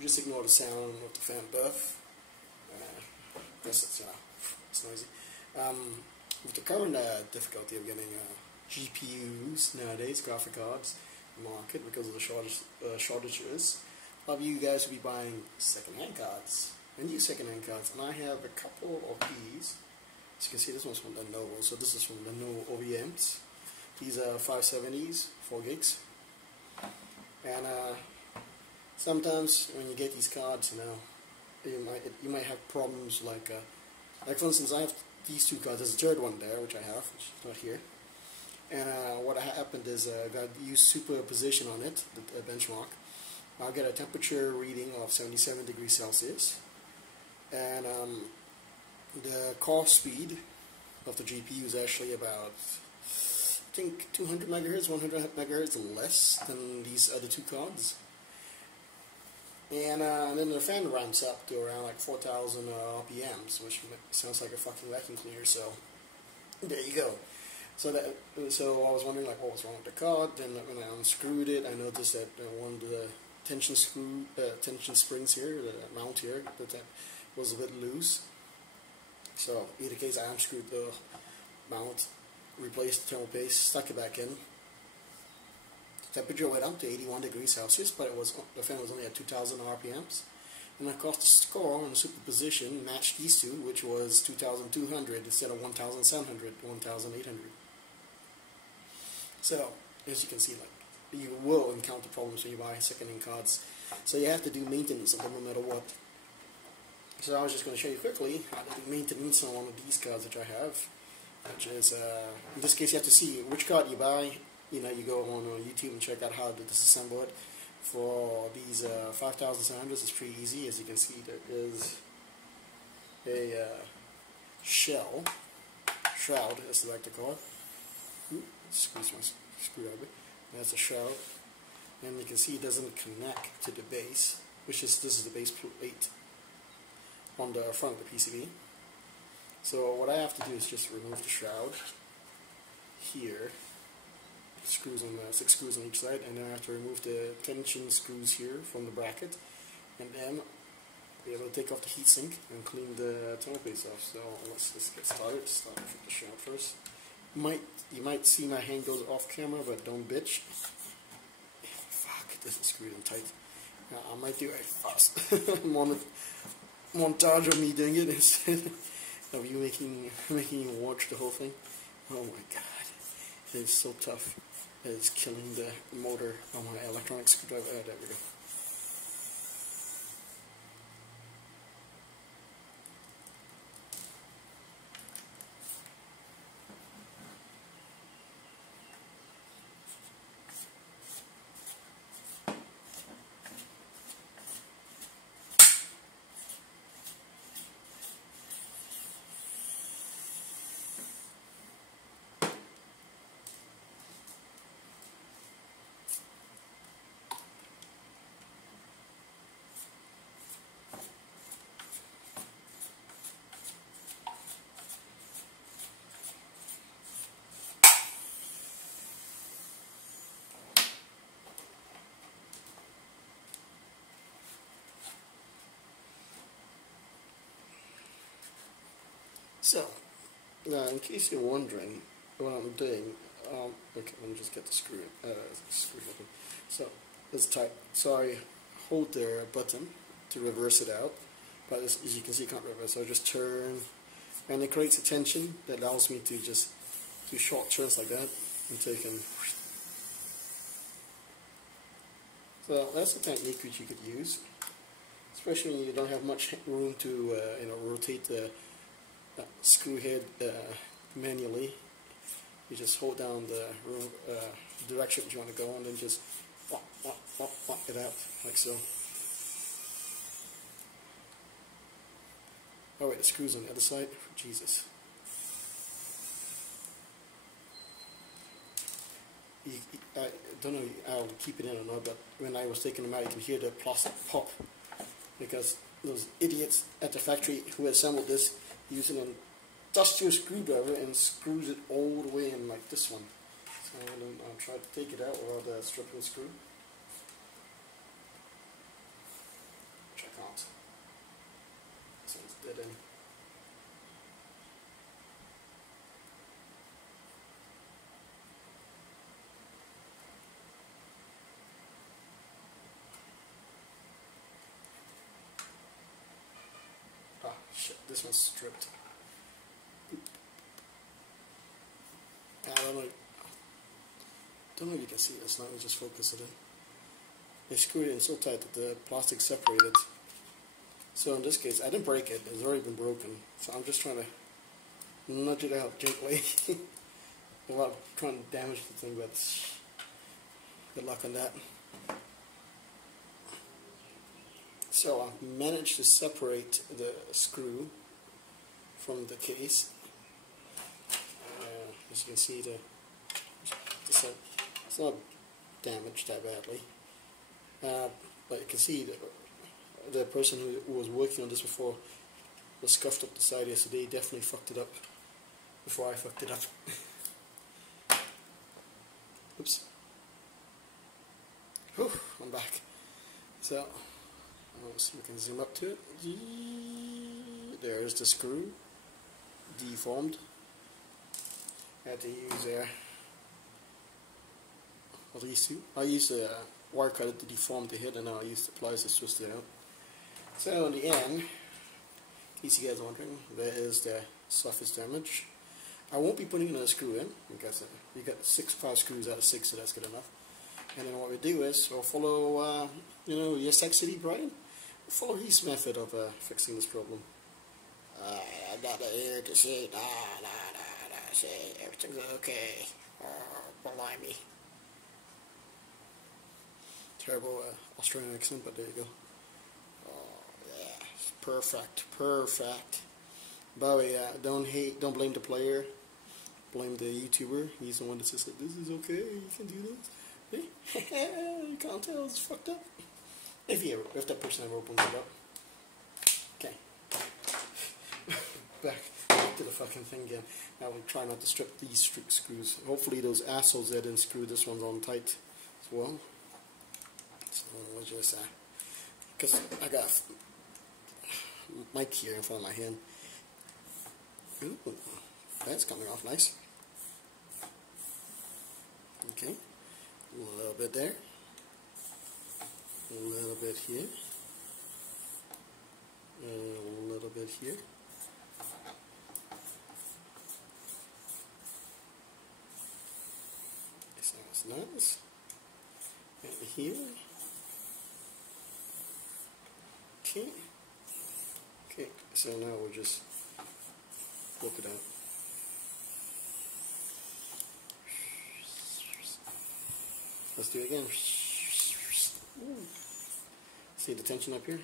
just ignore the sound of the fan buff. Yes, it's noisy. With the current difficulty of getting GPUs nowadays, graphic cards, in the market because of the shortages, a lot of you guys will be buying second-hand cards, and new second-hand cards. And I have a couple of these. As you can see, this one's from Lenovo, so this is from Lenovo OEMs. These are 570s, 4 gigs. And sometimes when you get these cards, you might have problems like for instance, I have these two cards. There's a third one there, which I have, which is not here. And what happened is if I use superposition on it, the benchmark, I'll get a temperature reading of 77 degrees Celsius. And the core speed of the GPU is actually about, I think, 200 megahertz, 100 megahertz less than these other two cards. And then the fan ramps up to around like 4,000 RPMs, which sounds like a fucking vacuum cleaner. So there you go. So I was wondering like what was wrong with the card. Then when I unscrewed it, I noticed that one of the tension springs here, the mount here, that was a bit loose. So in either case, I unscrewed the mount, replaced the thermal paste, stuck it back in. The temperature went up to 81 degrees Celsius, but the fan was only at 2,000 RPMs. And of course the score on the superposition matched these two, which was 2,200 instead of 1,700, 1,800. So, as you can see, like, you will encounter problems when you buy second-hand cards. So you have to do maintenance of them no matter what. So I was just going to show you quickly how to do maintenance on one of these cards which I have. Which is, in this case you have to see which card you buy. You go on YouTube and check out how to disassemble it. For these 5700s, it's pretty easy. As you can see, there is a shroud, as they like to call it. Squeeze my screwdriver. That's a shroud, and you can see it doesn't connect to the base, this is the base plate on the front of the PCB. So what I have to do is just remove the shroud here. Screws on 6 screws on each side, and then I have to remove the tension screws here from the bracket, and then be able to take off the heatsink and clean the thermal paste off. So let's just get started. Start with the shroud first. You might see my hand goes off camera, but don't bitch. Fuck, this is screwed in tight. I might do it fast. Montage of me doing it instead of you making you watch the whole thing. Oh my god, it is so tough. It's killing the motor on my electronic screwdriver. There we go. So, now in case you're wondering what I'm doing, okay, let me just get the screw open. So, it's tight. So I hold the button to reverse it out, but as you can see, you can't reverse. So I just turn, and it creates a tension that allows me to just do short turns like that until you can. So that's a technique which you could use, especially when you don't have much room to rotate the screw head manually. You just hold down the direction you want to go, and then just whop it out like so. Oh wait, the screw's on the other side. Jesus. I don't know, I'll keep it in or not, but when I was taking them out, you can hear the plastic pop, because those idiots at the factory who assembled this using an industrial screwdriver and screws it all the way in like this one. So I'll try to take it out without the stripping screw. shit, this one's stripped. I don't know if you can see this. Let me just focus it in. They screwed it in so tight that the plastic separated. So in this case, I didn't break it. It's already been broken. So I'm just trying to nudge it out gently. Without trying to damage the thing, but good luck on that. So I managed to separate the screw from the case. As you can see, it's not damaged that badly. But you can see that the person who was working on this before was scuffed up the side yesterday. He definitely fucked it up before I fucked it up. Oops. Whew, I'm back. So, let's see if we can zoom up to it. There's the screw, deformed. I had to use I used a wire cutter to deform the head, and now I used the pliers to twist it out. So in the end, in case you guys are wondering, there is the surface damage. I won't be putting another screw in because you got 5 screws out of 6, so that's good enough. And then what we do is we'll follow, your sexy Brian. We'll follow his method of fixing this problem. I'm not here to say, say everything's okay. Blimey. Terrible Australian accent, but there you go. Oh yeah, perfect. But yeah, don't blame the player. Blame the YouTuber. He's the one that says, this is okay, you can do this. You can't tell, it's fucked up. If that person ever opens it up. Okay. back to the fucking thing again. I will try not to strip these screws. Hopefully those assholes there didn't screw this one's on tight as well. So we'll just, because I got a mic here in front of my hand. Ooh, that's coming off nice. Okay, a little bit there, a little bit here, a little bit here. Sounds nice. And here. Okay. Okay, so now we'll just flip it out. Let's do it again. Ooh. See the tension up here?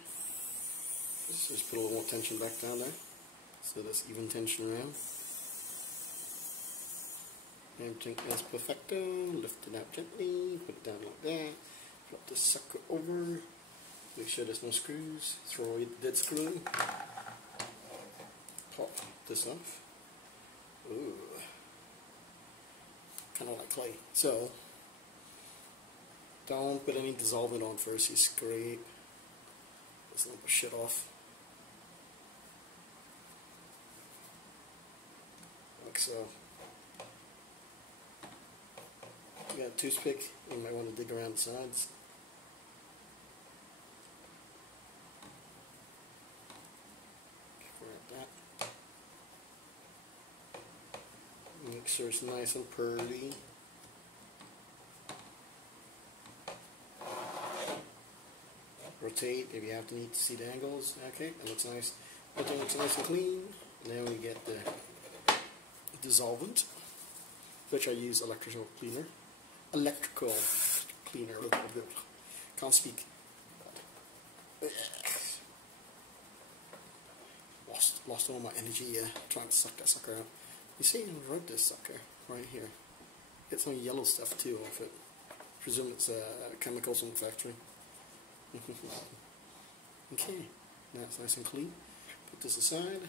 Let's just put a little more tension back down there. So that's even tension around. Everything is perfecto. Lift it out gently. Put it down like that. Flip this sucker over. Make sure there's no screws. Throw away the dead screw. Pop this off. Ooh. Kind of like clay. So, don't put any dissolvent on first. You scrape this lump of shit off. Like so. You got a toothpick, you might want to dig around the sides. Grab that. Make sure it's nice and pearly. Rotate if you have to need to see the angles. Okay, that looks nice. Everything looks nice and clean. And then we get the dissolvent, which I use electrical cleaner. Can't speak. Lost all my energy trying to suck that sucker out. You see, I wrote this sucker right here. Get some yellow stuff too off it. Presume it's chemicals from the factory. Okay, now it's nice and clean. Put this aside.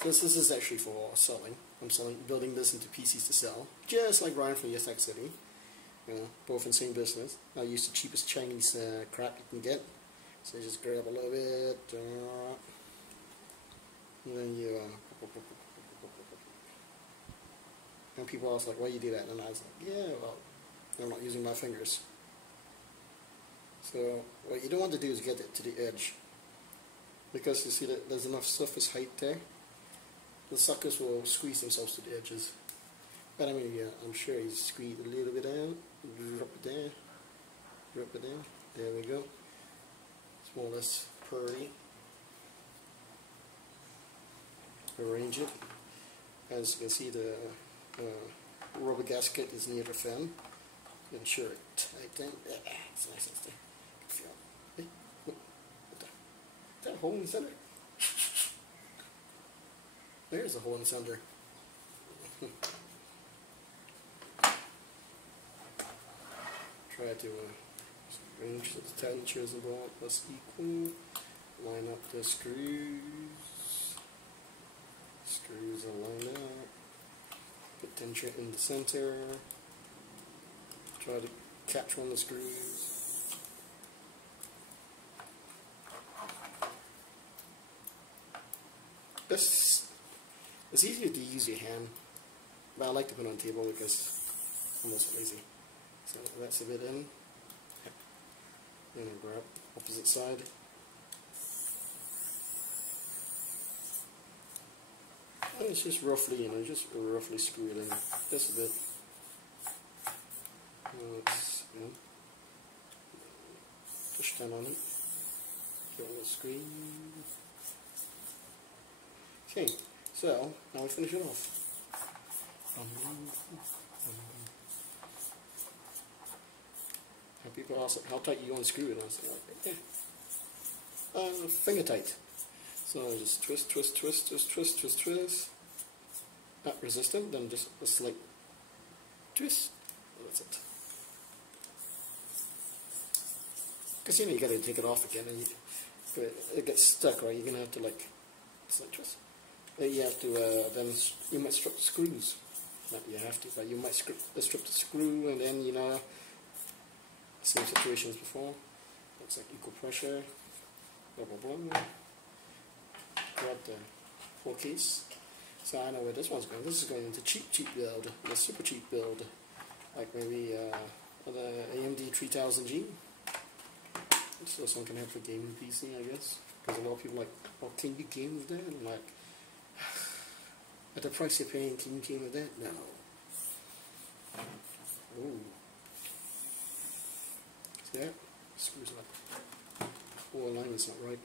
This is actually for selling. I'm building this into PCs to sell, just like Ryan from Yes City. Both in the same business. I use the cheapest Chinese crap you can get. So you just grab a little bit, and then you. And people always like, why do you do that? And I was like, yeah, well, I'm not using my fingers. So what you don't want to do is get it to the edge, because you see that there's enough surface height there. The suckers will squeeze themselves to the edges. But I mean, yeah, I'm sure you squeeze a little bit out, drop it down, drop it down. There we go. It's more or less pearly. Arrange it. As you can see, the rubber gasket is near the fan. Ensure it tighten. Yeah, it's nice and steady. Feel. Hey, what the? Is that a hole in the center? There's a hole in the center. Try to arrange the temperatures about plus equal. Line up the screws. Screws are lined up. Put tension in the center. Try to catch one of the screws. It's easier to use your hand, but I like to put it on the table because I'm almost lazy. So that's a bit in. Then I grab opposite side. And it's just roughly, just roughly screw it in, just a bit. Let's push down on it. Get a little screen. Okay, so now we finish it off. And people ask how tight you want to screw it. I was like, yeah, finger tight. So I just twist, twist, twist, twist, twist, twist, twist. Not resistant, then just a slight twist. That's it. Because you got to take it off again, and it gets stuck, right? You're gonna have to slight twist. You have to then you might strip the screws. Not you have to, but you might strip the screw, and then same situation as before. Looks like equal pressure. Blah blah blah. Grab the whole case. So I know where this one's going. This is going into cheap build, the super cheap build, like maybe the AMD 3000G. So someone can have for gaming PC, I guess. Because a lot of people are like, oh, can you game with that? And I'm like, at the price you're paying, can you game with that? No. Ooh. See that? Screws up. Oh, alignment's not right.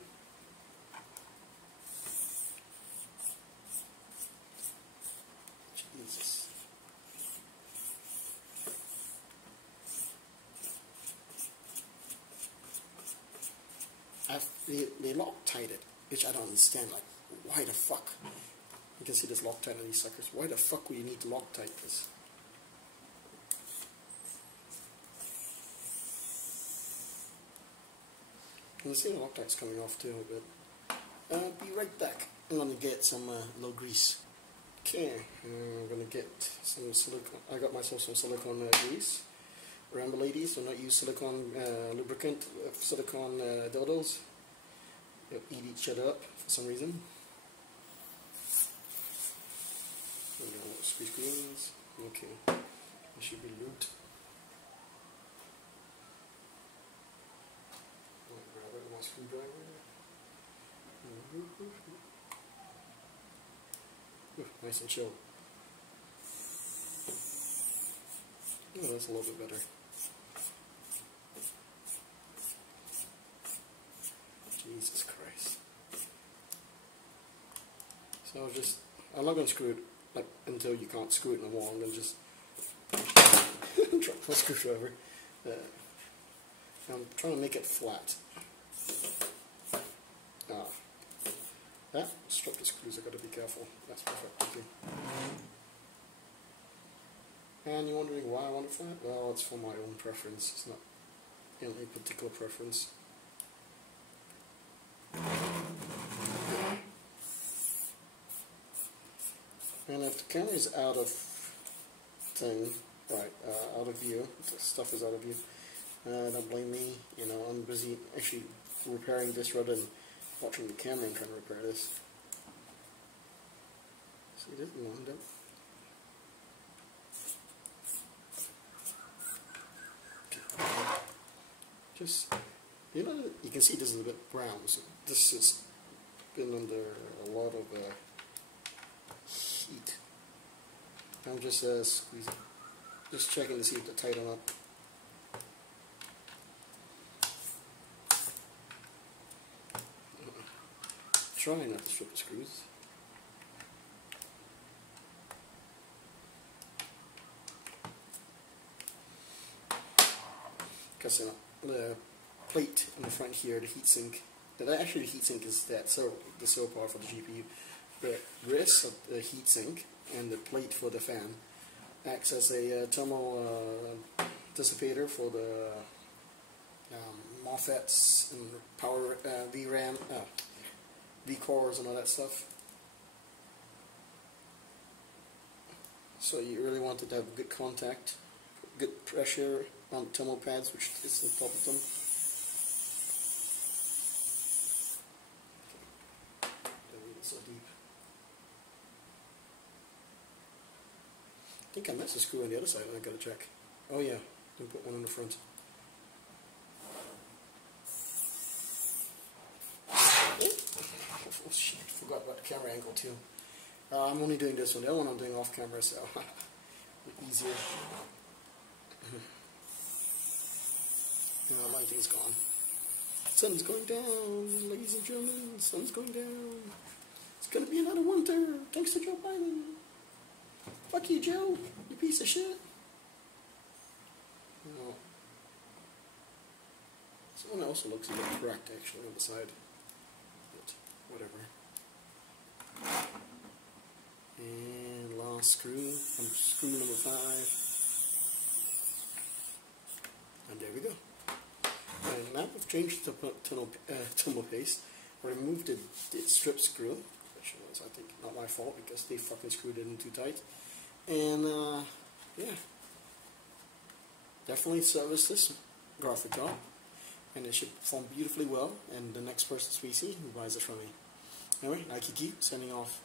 Jesus. They Loctite it, which I don't understand. Like, why the fuck? You can see this Loctite on these suckers. Why the fuck would you need to Loctite this? You can see the Loctite's coming off too a bit. I'll be right back. I'm gonna get some low grease. Okay, I'm gonna get some silicone. I got myself some silicone grease. Remember, ladies, do not use silicone lubricant, silicone dildos. They'll eat each other up for some reason. Squeeze greens. Okay, it should be lubed. I'll grab it with my screwdriver. Nice and chill. Oh, that's a little bit better. Jesus Christ. So I'm not going to screw it until you can't screw it in the wall. I'm going to just drop my screwdriver. I'm trying to make it flat. Strap the screws, I've got to be careful. That's perfect. Okay. And you're wondering why I want it flat? Well, it's for my own preference. It's not any particular preference. And if the camera is out of out of view, the stuff is out of view, don't blame me. I'm busy actually repairing this rather than watching the camera and trying to repair this. See, this is lined up. Just You know, you can see this is a bit brown, so this has been under a lot of heat. I'm just squeezing, just checking to see if they're tight or not. Trying not to strip the screws. Because the plate in the front here, the heatsink, actually the heatsink is the so part for the GPU. The wrist of the heatsink and the plate for the fan acts as a thermal dissipator for the MOSFETs and power VRAM, V-cores and all that stuff. So you really want it to have good contact, good pressure on the thermal pads, which is the top of them. So deep. I think I missed a screw on the other side, and I gotta check. Oh yeah, didn't put one in the front. Oh shit, forgot about the camera angle too. I'm only doing this one, the other one I'm doing off camera, so easier. Lighting's gone. Sun's going down, ladies and gentlemen, sun's going down. It's gonna be another winter, thanks to Joe Biden. Fuck you, Joe, you piece of shit. No. This one also looks a bit cracked actually on the side. But whatever. And last screw, screw number 5. And there we go. And now I've changed the thermal paste. I removed the strip screw, which was, I think, not my fault because they fucking screwed it in too tight. And yeah, definitely service this graphic card, and it should perform beautifully well. And the next person we see who buys it from me. Anyway, Nike Geek signing off.